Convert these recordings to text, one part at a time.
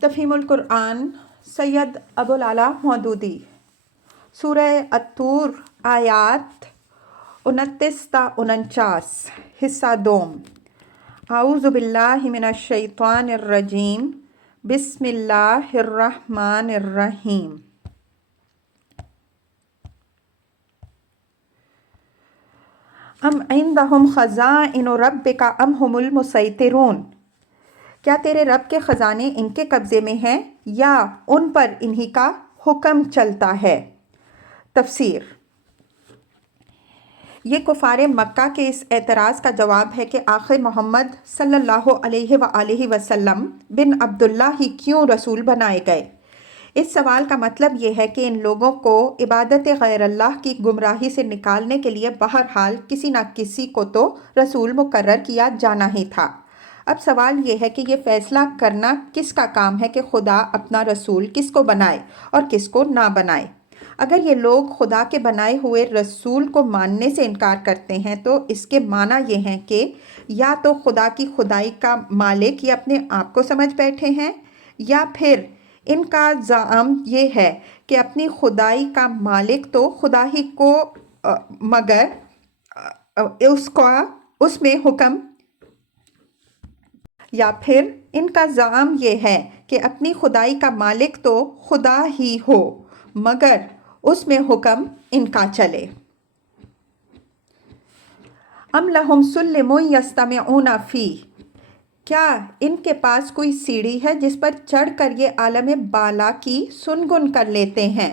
تفہیم القرآن سید ابوالعلا مودودی۔ سورہ الطور آیات 29 تا 49 حصہ دوم۔ اعوذ باللہ من الشیطان الرجیم، بسم اللہ الرحمن الرحیم۔ ام عندہم خزائن ربک ام ہم المسیطرون، کیا تیرے رب کے خزانے ان کے قبضے میں ہیں یا ان پر انہی کا حکم چلتا ہے؟ تفسیر۔ یہ کفار مکہ کے اس اعتراض کا جواب ہے کہ آخر محمد صلی اللہ علیہ وآلہ وسلم بن عبداللہ ہی کیوں رسول بنائے گئے؟ اس سوال کا مطلب یہ ہے کہ ان لوگوں کو عبادت غیر اللہ کی گمراہی سے نکالنے کے لیے بہرحال کسی نہ کسی کو تو رسول مقرر کیا جانا ہی تھا۔ اب سوال یہ ہے کہ یہ فیصلہ کرنا کس کا کام ہے کہ خدا اپنا رسول کس کو بنائے اور کس کو نہ بنائے۔ اگر یہ لوگ خدا کے بنائے ہوئے رسول کو ماننے سے انکار کرتے ہیں تو اس کے معنی یہ ہیں کہ یا تو خدا کی خدائی کا مالک یہ اپنے آپ کو سمجھ بیٹھے ہیں، یا پھر ان کا زعم یہ ہے کہ اپنی خدائی کا مالک تو خدا ہی کو مگر اس میں حکم یا پھر ان کا زعم یہ ہے کہ اپنی خدائی کا مالک تو خدا ہی ہو مگر اس میں حکم ان کا چلے۔ ام لہم سلم یستمعون فیہ، کیا ان کے پاس کوئی سیڑھی ہے جس پر چڑھ کر یہ عالم بالا کی سنگن کر لیتے ہیں؟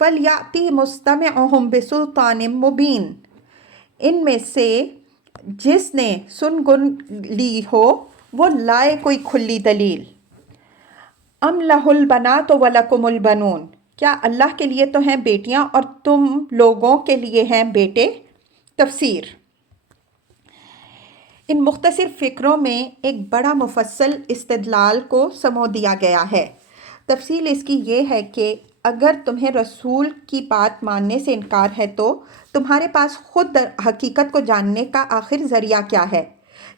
فَلْيَأْتِ مُسْتَمِعُهُمْ بِسُلْطَانٍ مُبِينٍ، ان میں سے جس نے سنگن لی ہو وہ لائے کوئی کھلی دلیل۔ ام لہ البنات وَلَکُمُ الْبَنُونَ، کیا اللہ کے لیے تو ہیں بیٹیاں اور تم لوگوں کے لیے ہیں بیٹے؟ تفسیر۔ ان مختصر فقروں میں ایک بڑا مفصل استدلال کو سمو دیا گیا ہے۔ تفصیل اس کی یہ ہے کہ اگر تمہیں رسول کی بات ماننے سے انکار ہے تو تمہارے پاس خود حقیقت کو جاننے کا آخر ذریعہ کیا ہے؟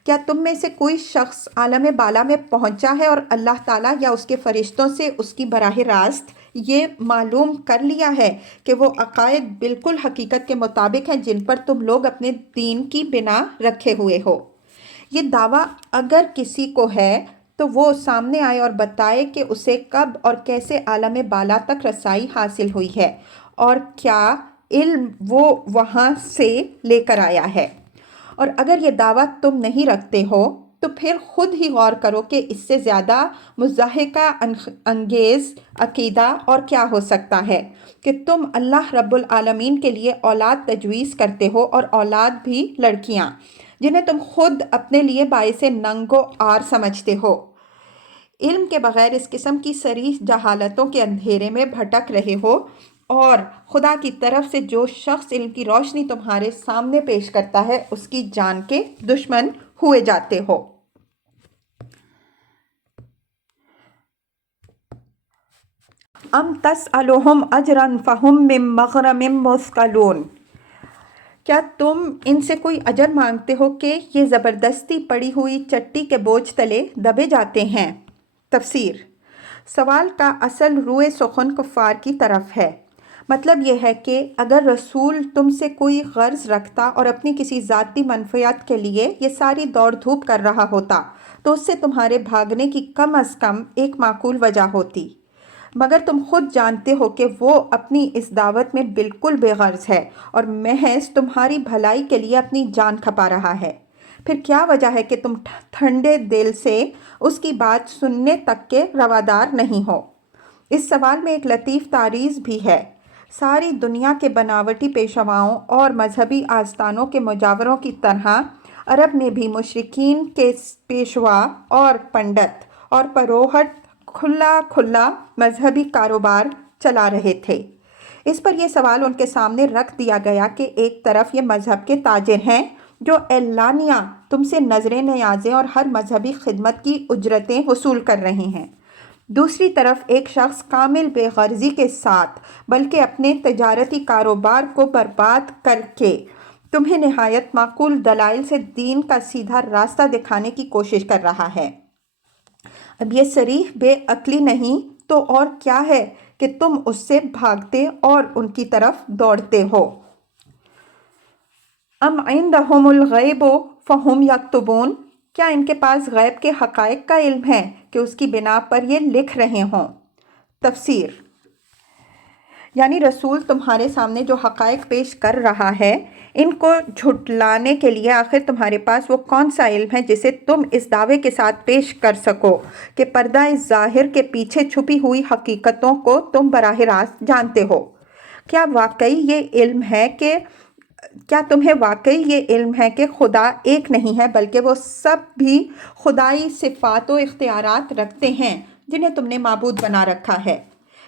کیا تم میں سے کوئی شخص عالم بالا میں پہنچا ہے اور اللہ تعالیٰ یا اس کے فرشتوں سے اس کی براہ راست یہ معلوم کر لیا ہے کہ وہ عقائد بالکل حقیقت کے مطابق ہیں جن پر تم لوگ اپنے دین کی بنا رکھے ہوئے ہو؟ یہ دعویٰ اگر کسی کو ہے تو وہ سامنے آئے اور بتائے کہ اسے کب اور کیسے عالم بالا تک رسائی حاصل ہوئی ہے اور کیا علم وہ وہاں سے لے کر آیا ہے۔ اور اگر یہ دعویٰ تم نہیں رکھتے ہو تو پھر خود ہی غور کرو کہ اس سے زیادہ مضحکہ انگیز عقیدہ اور کیا ہو سکتا ہے کہ تم اللہ رب العالمین کے لیے اولاد تجویز کرتے ہو اور اولاد بھی لڑکیاں جنہیں تم خود اپنے لیے باعث ننگ و عار سمجھتے ہو۔ علم کے بغیر اس قسم کی صریح جہالتوں کے اندھیرے میں بھٹک رہے ہو اور خدا کی طرف سے جو شخص علم کی روشنی تمہارے سامنے پیش کرتا ہے اس کی جان کے دشمن ہوئے جاتے ہو۔ ام تسألہم اجرا فہم من مغرم مثقلون، کیا تم ان سے کوئی اجر مانگتے ہو کہ یہ زبردستی پڑی ہوئی چٹی کے بوجھ تلے دبے جاتے ہیں؟ تفسیر۔ سوال کا اصل روئے سخن کفار کی طرف ہے۔ مطلب یہ ہے کہ اگر رسول تم سے کوئی غرض رکھتا اور اپنی کسی ذاتی منفعت کے لیے یہ ساری دوڑ دھوپ کر رہا ہوتا تو اس سے تمہارے بھاگنے کی کم از کم ایک معقول وجہ ہوتی، مگر تم خود جانتے ہو کہ وہ اپنی اس دعوت میں بالکل بے غرض ہے اور محض تمہاری بھلائی کے لیے اپنی جان کھپا رہا ہے۔ پھر کیا وجہ ہے کہ تم ٹھنڈے دل سے اس کی بات سننے تک کے روادار نہیں ہو؟ اس سوال میں ایک لطیف تعریض بھی ہے۔ ساری دنیا کے بناوٹی پیشواؤں اور مذہبی آستانوں کے مجاوروں کی طرح عرب میں بھی مشرکین کے پیشوا اور پنڈت اور پروہت کھلا مذہبی کاروبار چلا رہے تھے۔ اس پر یہ سوال ان کے سامنے رکھ دیا گیا کہ ایک طرف یہ مذہب کے تاجر ہیں جو اعلانیہ تم سے نظریں نیازیں اور ہر مذہبی خدمت کی اجرتیں وصول کر رہے ہیں، دوسری طرف ایک شخص کامل بے غرضی کے ساتھ بلکہ اپنے تجارتی کاروبار کو برباد کر کے تمہیں نہایت معقول دلائل سے دین کا سیدھا راستہ دکھانے کی کوشش کر رہا ہے۔ اب یہ صریح بے عقلی نہیں تو اور کیا ہے کہ تم اس سے بھاگتے اور ان کی طرف دوڑتے ہو۔ ام عندہم الغیب فہم یکتبون، کیا ان کے پاس غیب کے حقائق کا علم ہے کہ اس کی بنا پر یہ لکھ رہے ہوں۔ تفسیر، یعنی رسول تمہارے سامنے جو حقائق پیش کر رہا ہے ان کو جھٹلانے کے لیے آخر تمہارے پاس وہ کون سا علم ہے جسے تم اس دعوے کے ساتھ پیش کر سکو کہ پردہ ظاہر کے پیچھے چھپی ہوئی حقیقتوں کو تم براہ راست جانتے ہو۔ کیا تمہیں واقعی یہ علم ہے کہ خدا ایک نہیں ہے بلکہ وہ سب بھی خدائی صفات و اختیارات رکھتے ہیں جنہیں تم نے معبود بنا رکھا ہے؟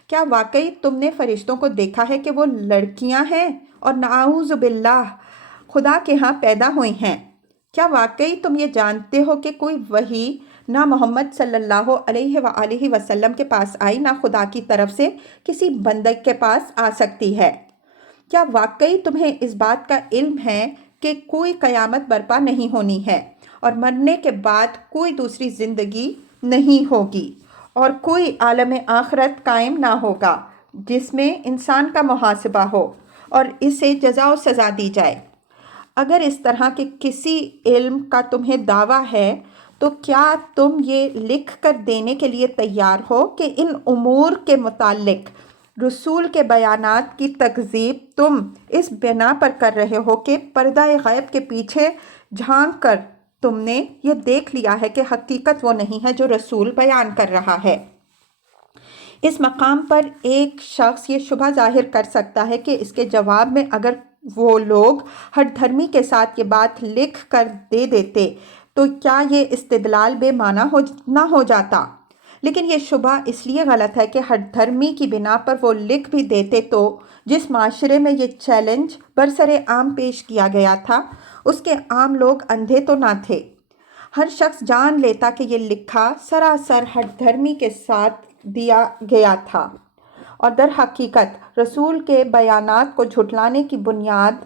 کیا واقعی تم نے فرشتوں کو دیکھا ہے کہ وہ لڑکیاں ہیں اور نعوذ باللہ خدا کے ہاں پیدا ہوئی ہیں؟ کیا واقعی تم یہ جانتے ہو کہ کوئی وحی نہ محمد صلی اللہ علیہ وآلہ وسلم کے پاس آئی نہ خدا کی طرف سے کسی بندے کے پاس آ سکتی ہے؟ کیا واقعی تمہیں اس بات کا علم ہے کہ کوئی قیامت برپا نہیں ہونی ہے اور مرنے کے بعد کوئی دوسری زندگی نہیں ہوگی اور کوئی عالم آخرت قائم نہ ہوگا جس میں انسان کا محاسبہ ہو اور اسے جزا و سزا دی جائے؟ اگر اس طرح کے کسی علم کا تمہیں دعویٰ ہے تو کیا تم یہ لکھ کر دینے کے لیے تیار ہو کہ ان امور کے متعلق رسول کے بیانات کی تکذیب تم اس بنا پر کر رہے ہو کہ پردہ غیب کے پیچھے جھانک کر تم نے یہ دیکھ لیا ہے کہ حقیقت وہ نہیں ہے جو رسول بیان کر رہا ہے۔ اس مقام پر ایک شخص یہ شبہ ظاہر کر سکتا ہے کہ اس کے جواب میں اگر وہ لوگ ہر دھرمی کے ساتھ یہ بات لکھ کر دے دیتے تو کیا یہ استدلال بے معنی نہ ہو جاتا؟ لیکن یہ شبہ اس لیے غلط ہے کہ ہر دھرمی کی بنا پر وہ لکھ بھی دیتے تو جس معاشرے میں یہ چیلنج برسر عام پیش کیا گیا تھا اس کے عام لوگ اندھے تو نہ تھے۔ ہر شخص جان لیتا کہ یہ لکھا سراسر ہر دھرمی کے ساتھ دیا گیا تھا اور در حقیقت رسول کے بیانات کو جھٹلانے کی بنیاد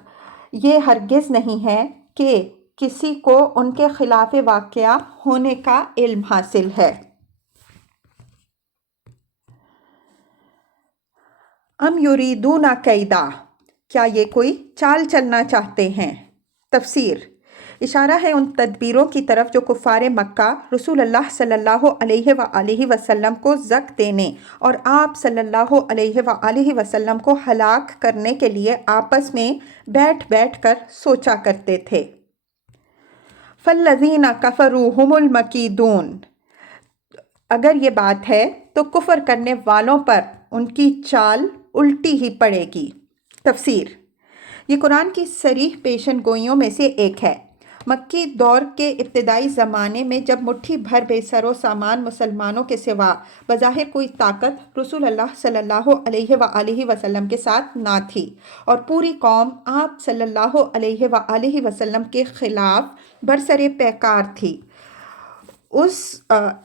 یہ ہرگز نہیں ہے کہ کسی کو ان کے خلاف واقعہ ہونے کا علم حاصل ہے۔ ام یریدون کیدا، کیا یہ کوئی چال چلنا چاہتے ہیں؟ تفسیر، اشارہ ہے ان تدبیروں کی طرف جو کفار مکہ رسول اللہ صلی اللہ علیہ وآلہ وسلم کو زک دینے اور آپ صلی اللہ علیہ وآلہ وسلم کو ہلاک کرنے کے لیے آپس میں بیٹھ بیٹھ کر سوچا کرتے تھے۔ فَالَّذِينَ كَفَرُوا هُمُ الْمَكِيدُونَ، اگر یہ بات ہے تو کفر کرنے والوں پر ان کی چال الٹی ہی پڑے گی۔ تفسیر، یہ قرآن کی صریح پیشن گوئیوں میں سے ایک ہے۔ مکی دور کے ابتدائی زمانے میں جب مٹھی بھر بے سر و سامان مسلمانوں کے سوا بظاہر کوئی طاقت رسول اللہ صلی اللہ علیہ وآلہ وسلم کے ساتھ نہ تھی اور پوری قوم آپ صلی اللہ علیہ وآلہ وسلم کے خلاف برسر پیکار تھی، اس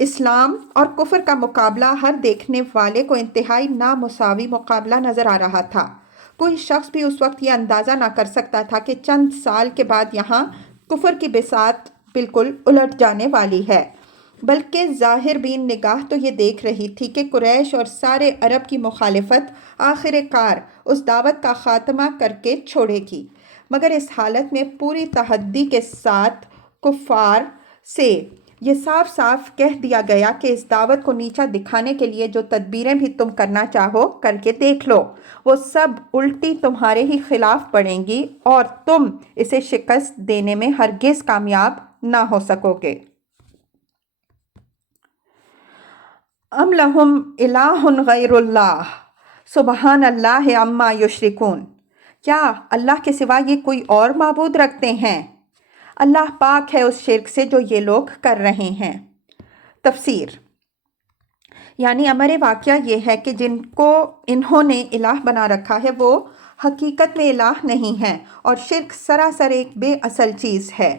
اسلام اور کفر کا مقابلہ ہر دیکھنے والے کو انتہائی نامساوی مقابلہ نظر آ رہا تھا۔ کوئی شخص بھی اس وقت یہ اندازہ نہ کر سکتا تھا کہ چند سال کے بعد یہاں کفر کی بساط بالکل الٹ جانے والی ہے، بلکہ ظاہر بین نگاہ تو یہ دیکھ رہی تھی کہ قریش اور سارے عرب کی مخالفت آخر کار اس دعوت کا خاتمہ کر کے چھوڑے گی، مگر اس حالت میں پوری تحدی کے ساتھ کفار سے یہ صاف صاف کہہ دیا گیا کہ اس دعوت کو نیچا دکھانے کے لیے جو تدبیریں بھی تم کرنا چاہو کر کے دیکھ لو، وہ سب الٹی تمہارے ہی خلاف پڑیں گی اور تم اسے شکست دینے میں ہرگز کامیاب نہ ہو سکو گے۔ ام لہم الہ غیر اللہ سبحان اللہ عما یشرکون، کیا اللہ کے سوا یہ کوئی اور معبود رکھتے ہیں؟ اللہ پاک ہے اس شرک سے جو یہ لوگ کر رہے ہیں۔ تفسیر، یعنی امر واقعہ یہ ہے کہ جن کو انہوں نے الہ بنا رکھا ہے وہ حقیقت میں الہ نہیں ہیں اور شرک سراسر ایک بے اصل چیز ہے۔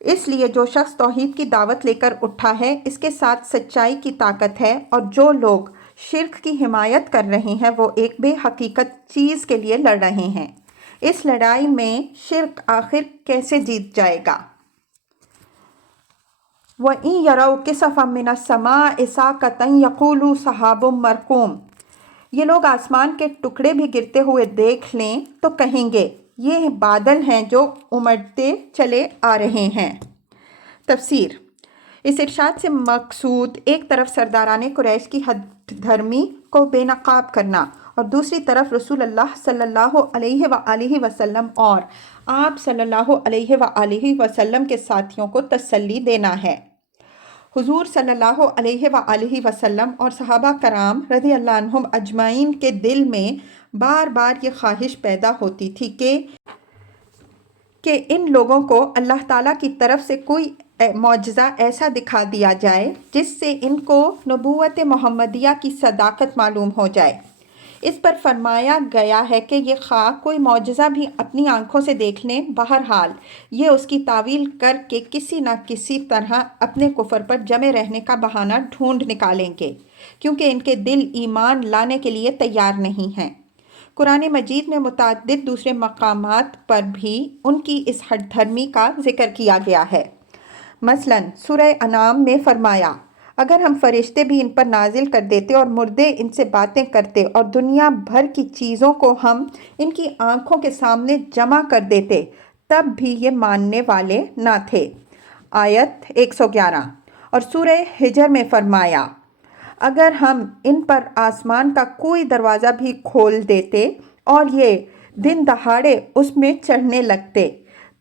اس لیے جو شخص توحید کی دعوت لے کر اٹھا ہے اس کے ساتھ سچائی کی طاقت ہے، اور جو لوگ شرک کی حمایت کر رہے ہیں وہ ایک بے حقیقت چیز کے لیے لڑ رہے ہیں۔ اس لڑائی میں شرک آخر کیسے جیت جائے گا؟ وَإِن يَرَوْا كِسَفًا مِّنَ السَّمَاءِ سَاقِطًا يَقُولُوا سَحَابٌ مَّرْكُومٌ، یہ لوگ آسمان کے ٹکڑے بھی گرتے ہوئے دیکھ لیں تو کہیں گے یہ بادل ہیں جو امڑتے چلے آ رہے ہیں۔ تفسیر: اس ارشاد سے مقصود ایک طرف سرداران قریش کی حد دھرمی کو بے نقاب کرنا اور دوسری طرف رسول اللہ صلی اللہ علیہ وآلہ وسلم اور آپ صلی اللہ علیہ وآلہ وسلم کے ساتھیوں کو تسلی دینا ہے۔ حضور صلی اللہ علیہ وآلہ وسلم اور صحابہ کرام رضی اللہ عنہم اجمعین کے دل میں بار بار یہ خواہش پیدا ہوتی تھی کہ ان لوگوں کو اللہ تعالیٰ کی طرف سے کوئی معجزہ ایسا دکھا دیا جائے جس سے ان کو نبوت محمدیہ کی صداقت معلوم ہو جائے۔ اس پر فرمایا گیا ہے کہ یہ خواہ کوئی معجزہ بھی اپنی آنکھوں سے دیکھ لیں، بہرحال یہ اس کی تعویل کر کے کسی نہ کسی طرح اپنے کفر پر جمے رہنے کا بہانہ ڈھونڈ نکالیں گے، کیونکہ ان کے دل ایمان لانے کے لیے تیار نہیں ہیں۔ قرآن مجید میں متعدد دوسرے مقامات پر بھی ان کی اس ہٹ دھرمی کا ذکر کیا گیا ہے۔ مثلاً سورہ انعام میں فرمایا، اگر ہم فرشتے بھی ان پر نازل کر دیتے اور مردے ان سے باتیں کرتے اور دنیا بھر کی چیزوں کو ہم ان کی آنکھوں کے سامنے جمع کر دیتے تب بھی یہ ماننے والے نہ تھے۔ آیت 111۔ اور سورہ حجر میں فرمایا، اگر ہم ان پر آسمان کا کوئی دروازہ بھی کھول دیتے اور یہ دن دہاڑے اس میں چڑھنے لگتے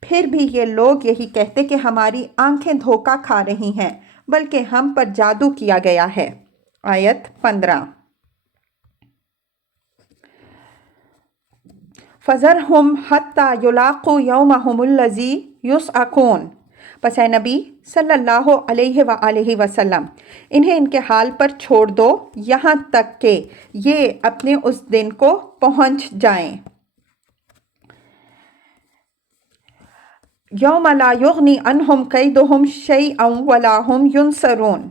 پھر بھی یہ لوگ یہی کہتے کہ ہماری آنکھیں دھوکہ کھا رہی ہیں بلکہ ہم پر جادو کیا گیا ہے۔ آیت 15۔ فَذَرْهُمْ حَتَّى يُلَاقُوا يَوْمَهُمُ الَّذِي يُوعَدُونَ، پس اے نبی صلی اللہ علیہ وآلہ وسلم انہیں ان کے حال پر چھوڑ دو یہاں تک کہ یہ اپنے اس دن کو پہنچ جائیں۔ یوم لا یغنی عنہم کیدہم شیئا ولا ہم ینصرون،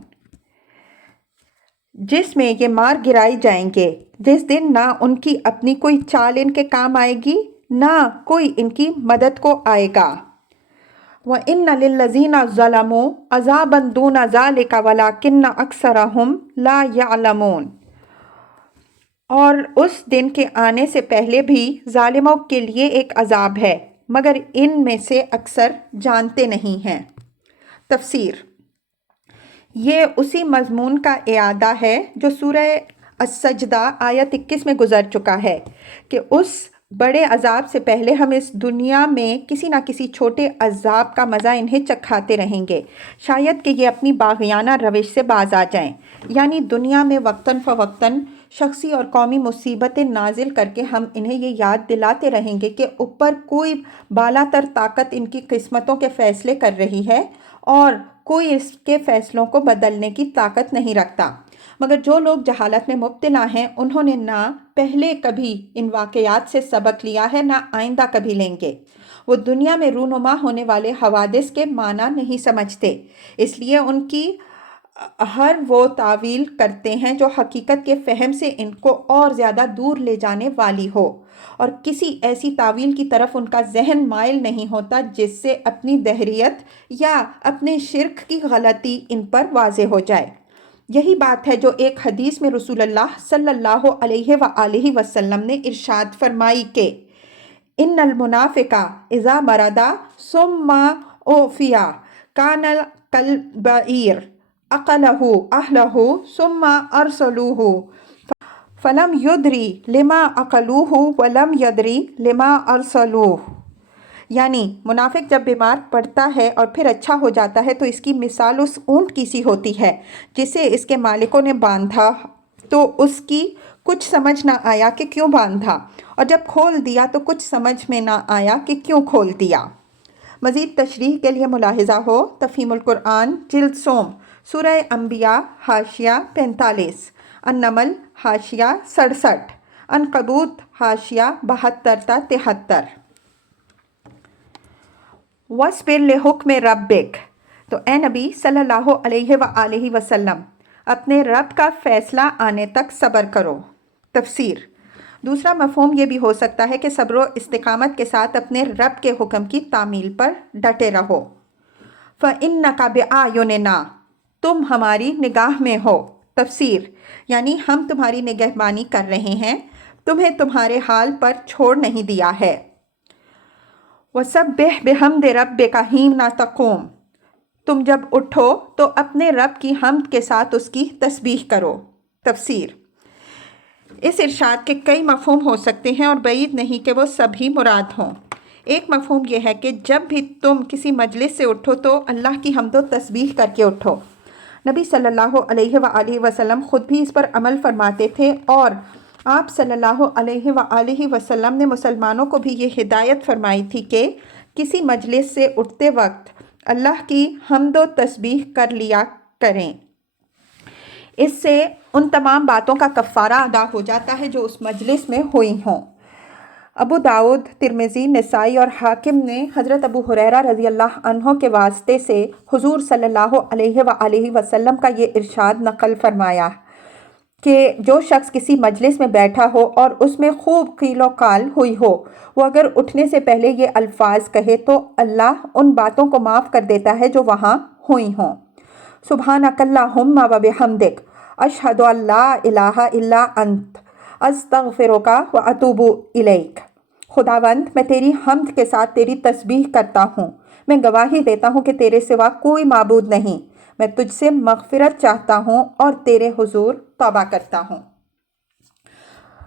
جس میں یہ مار گرائی جائیں گے، جس دن نہ ان کی اپنی کوئی چال ان کے کام آئے گی نہ کوئی ان کی مدد کو آئے گا۔ وَإِنَّ لِلَّذِينَ ظَلَمُوا عَذَابًا دُونَ ذَلِكَ وَلَكِنَّ أَكْثَرَهُمْ لَا يَعْلَمُونَ، اور اس دن کے آنے سے پہلے بھی ظالموں کے لیے ایک عذاب ہے مگر ان میں سے اکثر جانتے نہیں ہیں۔ تفسیر: یہ اسی مضمون کا اعادہ ہے جو سورہ السجدہ آیت 21 میں گزر چکا ہے کہ اس بڑے عذاب سے پہلے ہم اس دنیا میں کسی نہ کسی چھوٹے عذاب کا مزہ انہیں چکھاتے رہیں گے، شاید کہ یہ اپنی باغیانہ روش سے باز آ جائیں، یعنی دنیا میں وقتاً فوقتاً شخصی اور قومی مصیبتیں نازل کر کے ہم انہیں یہ یاد دلاتے رہیں گے کہ اوپر کوئی بالا تر طاقت ان کی قسمتوں کے فیصلے کر رہی ہے اور کوئی اس کے فیصلوں کو بدلنے کی طاقت نہیں رکھتا، مگر جو لوگ جہالت میں مبتلا ہیں انہوں نے نہ پہلے کبھی ان واقعات سے سبق لیا ہے نہ آئندہ کبھی لیں گے۔ وہ دنیا میں رونما ہونے والے حوادث کے معنی نہیں سمجھتے، اس لیے ان کی ہر وہ تعویل کرتے ہیں جو حقیقت کے فہم سے ان کو اور زیادہ دور لے جانے والی ہو، اور کسی ایسی تعویل کی طرف ان کا ذہن مائل نہیں ہوتا جس سے اپنی دہریت یا اپنے شرک کی غلطی ان پر واضح ہو جائے۔ یہی بات ہے جو ایک حدیث میں رسول اللہ صلی اللہ علیہ وآلہ وسلم نے ارشاد فرمائی کہ ان المنافق اذا مرض ثم عُفِیَ کان کالبعیر عقلہ اہلہ ثم ارسلوہ فلم یدری لما عقلوہ ولم یدری لما ارسلوہ، یعنی منافق جب بیمار پڑتا ہے اور پھر اچھا ہو جاتا ہے تو اس کی مثال اس اونٹ کی سی ہوتی ہے جسے اس کے مالکوں نے باندھا تو اس کی کچھ سمجھ نہ آیا کہ کیوں باندھا، اور جب کھول دیا تو کچھ سمجھ میں نہ آیا کہ کیوں کھول دیا۔ مزید تشریح کے لیے ملاحظہ ہو تفہیم القرآن جلد سوم، سورہ انبیاء حاشیہ 45، النمل حاشیہ 67، عنکبوت حاشیہ 72 تا 73۔ وَاصْبِرْ لِحُکْمِ رَبِّکَ، تو اے نبی صلی اللہ علیہ وآلہ وسلم اپنے رب کا فیصلہ آنے تک صبر کرو۔ تفسیر: دوسرا مفہوم یہ بھی ہو سکتا ہے کہ صبر و استقامت کے ساتھ اپنے رب کے حکم کی تعمیل پر ڈٹے رہو۔ فَإِنَّكَ بِأَعْيُنِنَا، تم ہماری نگاہ میں ہو۔ تفسیر یعنی ہم تمہاری نگہبانی کر رہے ہیں، تمہیں تمہارے حال پر چھوڑ نہیں دیا ہے۔ وَسَبِّحْ بِحَمْدِ رَبِّكَ حِینَ تَقُومُ، تم جب اٹھو تو اپنے رب کی حمد کے ساتھ اس کی تسبیح کرو۔ تفسیر اس ارشاد کے کئی مفہوم ہو سکتے ہیں اور بعید نہیں کہ وہ سبھی مراد ہوں۔ ایک مفہوم یہ ہے کہ جب بھی تم کسی مجلس سے اٹھو تو اللہ کی حمد و تسبیح کر کے اٹھو۔ نبی صلی اللہ علیہ وآلہ وسلم خود بھی اس پر عمل فرماتے تھے، اور آپ صلی اللہ علیہ وآلہ وسلم نے مسلمانوں کو بھی یہ ہدایت فرمائی تھی کہ کسی مجلس سے اٹھتے وقت اللہ کی حمد و تسبیح کر لیا کریں۔ اس سے ان تمام باتوں کا کفارہ ادا ہو جاتا ہے جو اس مجلس میں ہوئی ہوں۔ ابو داؤد، ترمذی، نسائی اور حاکم نے حضرت ابو ہریرہ رضی اللہ عنہ کے واسطے سے حضور صلی اللہ علیہ وآلہ وسلم کا یہ ارشاد نقل فرمایا کہ جو شخص کسی مجلس میں بیٹھا ہو اور اس میں خوب قیل و قال ہوئی ہو، وہ اگر اٹھنے سے پہلے یہ الفاظ کہے تو اللہ ان باتوں کو معاف کر دیتا ہے جو وہاں ہوئی ہوں۔ سبحانک اللہم و بحمدک، اشہد ان لا الہ الا انت، استغفرک و اتوب الیک۔ خداوند، میں تیری حمد کے ساتھ تیری تسبیح کرتا ہوں، میں گواہی دیتا ہوں کہ تیرے سوا کوئی معبود نہیں، میں تجھ سے مغفرت چاہتا ہوں اور تیرے حضور توبہ کرتا ہوں۔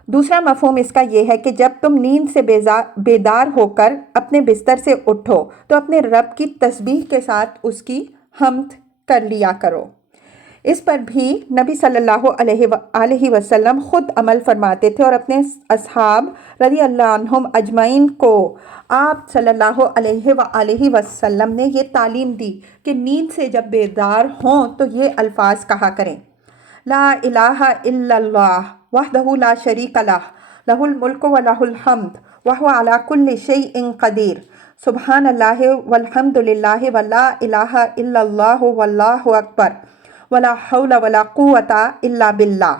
دوسرا مفہوم اس کا یہ ہے کہ جب تم نیند سے بیدار ہو کر اپنے بستر سے اٹھو تو اپنے رب کی تسبیح کے ساتھ اس کی حمد کر لیا کرو۔ اس پر بھی نبی صلی اللہ علیہ وآلہ وسلم خود عمل فرماتے تھے اور اپنے اصحاب رضی اللہ عنہم اجمعین کو آپ صلی اللہ علیہ وآلہ وسلم نے یہ تعلیم دی کہ نیند سے جب بیدار ہوں تو یہ الفاظ کہا کریں: لا الہ الا اللہ وحدہ لا شریک لہ، لہ الملک و لہ الحمد وہو علی کل شیء قدیر، سبحان اللہ والحمد للہ ولا الہ الا اللہ واللہ اکبر ولا حول ولا قوۃ الا باللہ۔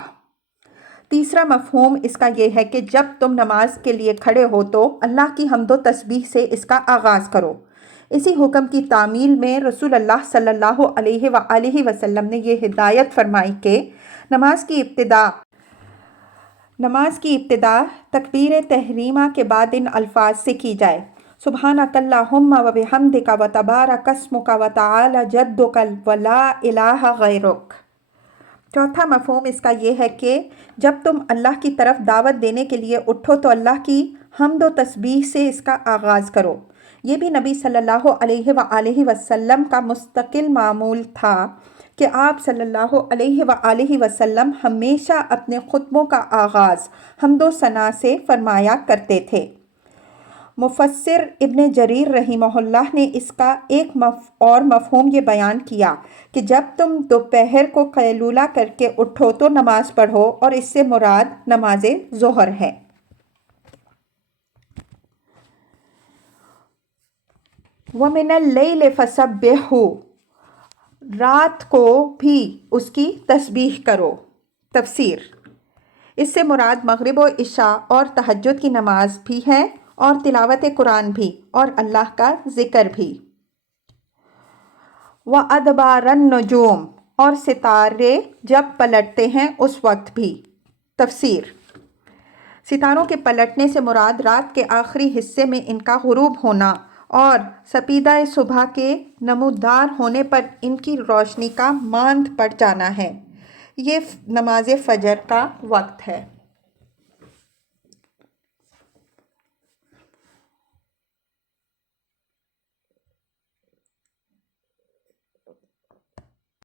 تیسرا مفہوم اس کا یہ ہے کہ جب تم نماز کے لیے کھڑے ہو تو اللہ کی حمد و تسبیح سے اس کا آغاز کرو۔ اسی حکم کی تعمیل میں رسول اللہ صلی اللہ علیہ وآلہ وسلم نے یہ ہدایت فرمائی کہ نماز کی ابتدا تکبیر تحریمہ کے بعد ان الفاظ سے کی جائے: سبحانک اللہم و بحمدک و تبارک اسمک و تعالی جدک و لا الہ غیرک۔ چوتھا مفہوم اس کا یہ ہے کہ جب تم اللہ کی طرف دعوت دینے کے لیے اٹھو تو اللہ کی حمد و تسبیح سے اس کا آغاز کرو۔ یہ بھی نبی صلی اللہ علیہ وآلہ وسلم کا مستقل معمول تھا کہ آپ صلی اللہ علیہ وآلہ وسلم ہمیشہ اپنے خطبوں کا آغاز حمد و ثنا سے فرمایا کرتے تھے۔ مفسر ابن جریر رحمہ اللہ نے اس کا ایک اور مفہوم یہ بیان کیا کہ جب تم دوپہر کو قیلولہ کر کے اٹھو تو نماز پڑھو، اور اس سے مراد نماز ظہر ہے۔ وَمِنَ اللَّيْلِ فَسَبِّحْهُ، رات کو بھی اس کی تسبیح کرو۔ تفسیر اس سے مراد مغرب و عشاء اور تہجد کی نماز بھی ہے، اور تلاوت قرآن بھی، اور اللہ کا ذکر بھی۔ وَأَدْبَارَ النُّجُومِ، اور ستارے جب پلٹتے ہیں اس وقت بھی۔ تفسیر ستاروں کے پلٹنے سے مراد رات کے آخری حصے میں ان کا غروب ہونا اور سپیدہ صبح کے نمودار ہونے پر ان کی روشنی کا ماند پڑ جانا ہے۔ یہ نماز فجر کا وقت ہے۔